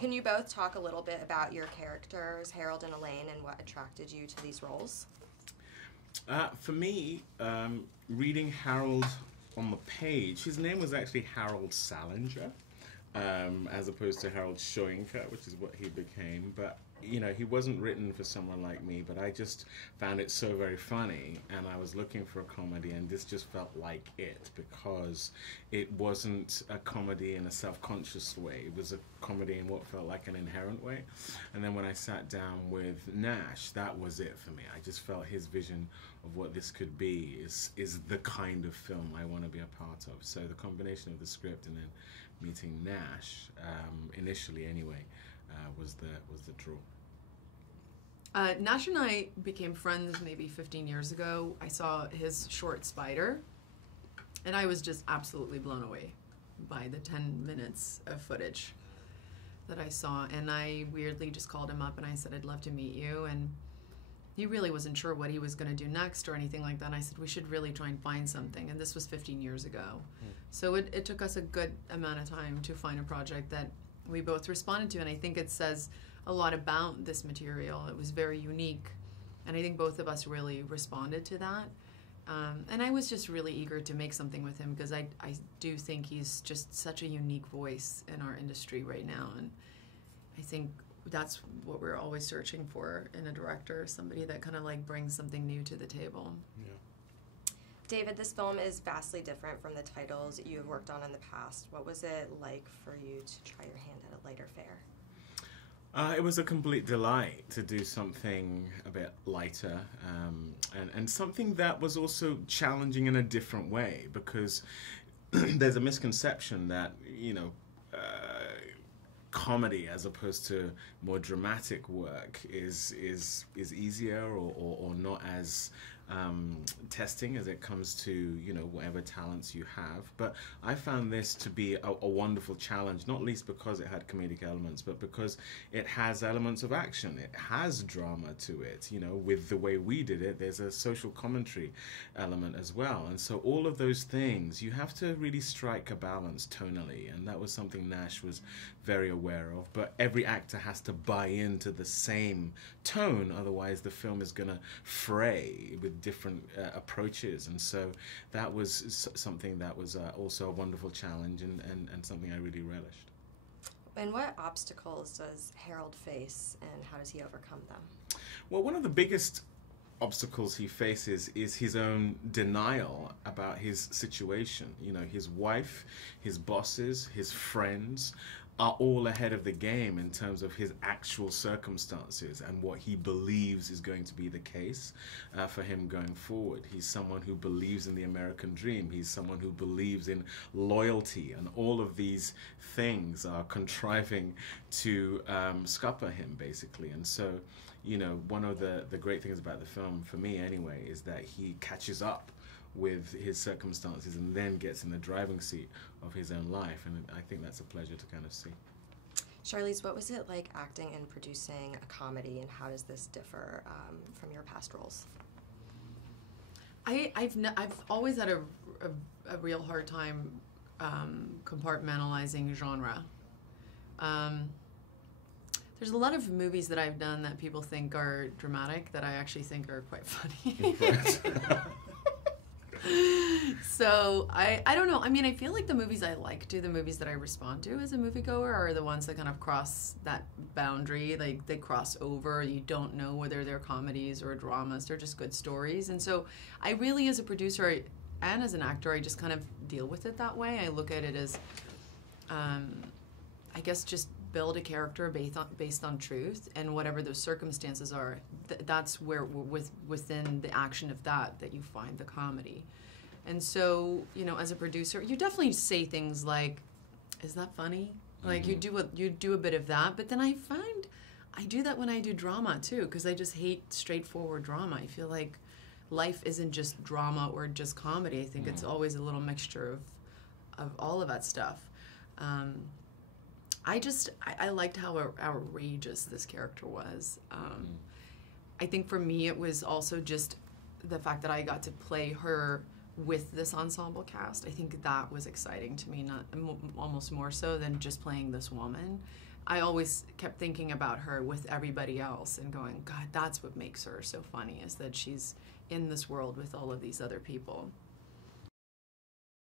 Can you both talk a little bit about your characters, Harold and Elaine, and what attracted you to these roles? For me, reading Harold on the page, his name was actually Harold Salinger, as opposed to Harold Soyinka, which is what he became. But you know, he wasn't written for someone like me, but I just found it so very funny, and I was looking for a comedy, and this just felt like it, because it wasn't a comedy in a self-conscious way. It was a comedy in what felt like an inherent way. And then when I sat down with Nash, that was it for me. I just felt his vision of what this could be is the kind of film I want to be a part of. So the combination of the script and then meeting Nash, initially anyway, was the draw. Nash and I became friends maybe 15 years ago. I saw his short Spider, and I was just absolutely blown away by the 10 minutes of footage that I saw. And I weirdly just called him up and I said, I'd love to meet you. And he really wasn't sure what he was going to do next or anything like that. And I said, we should really try and find something. And this was 15 years ago. So it took us a good amount of time to find a project that we both responded to. And I think it says a lot about this material. It was very unique. And I think both of us really responded to that. And I was just really eager to make something with him because I do think he's just such a unique voice in our industry right now. And I think that's what we're always searching for in a director, somebody that kind of like brings something new to the table. Yeah. David, this film is vastly different from the titles you have worked on in the past. What was it like for you to try your hand at a lighter fare? It was a complete delight to do something a bit lighter, and something that was also challenging in a different way, because there's a misconception that, you know, comedy as opposed to more dramatic work is easier or not as testing as it comes to, you know, whatever talents you have. But I found this to be a wonderful challenge, not least because it had comedic elements, but because it has elements of action. It has drama to it, you know, with the way we did it. There's a social commentary element as well. And so all of those things, you have to really strike a balance tonally, and that was something Nash was very aware of. But every actor has to buy into the same tone, otherwise the film is going to fray with different approaches. And so that was something that was also a wonderful challenge and something I really relished. And what obstacles does Harold face, and how does he overcome them? Well, one of the biggest obstacles he faces is his own denial about his situation. You know, his wife, his bosses, his friends are all ahead of the game in terms of his actual circumstances and what he believes is going to be the case for him going forward. He's someone who believes in the American dream. He's someone who believes in loyalty, and all of these things are contriving to scupper him, basically. And so, you know, one of the great things about the film, for me anyway, is that he catches up with his circumstances and then gets in the driving seat of his own life, and I think that's a pleasure to kind of see. Charlize, what was it like acting and producing a comedy, and how does this differ from your past roles? I've always had a real hard time compartmentalizing genre. There's a lot of movies that I've done that people think are dramatic that I actually think are quite funny. So I don't know. I mean, I feel like the movies I like do, the movies that I respond to as a moviegoer, are the ones that kind of cross that boundary. Like, they cross over. You don't know whether they're comedies or dramas. They're just good stories. And so I really, as a producer and as an actor, I just kind of deal with it that way. I look at it as, I guess, just build a character based on truth, and whatever those circumstances are, that's where, within the action of that you find the comedy. And so, you know, as a producer, you definitely say things like, "Is that funny?" Like, you do a bit of that. But then I find I do that when I do drama too, because I just hate straightforward drama. I feel like life isn't just drama or just comedy. I think it's always a little mixture of all of that stuff. I liked how outrageous this character was. I think for me it was also just the fact that I got to play her with this ensemble cast. I think that was exciting to me, not almost more so than just playing this woman. I always kept thinking about her with everybody else and going, God, that's what makes her so funny, is that she's in this world with all of these other people.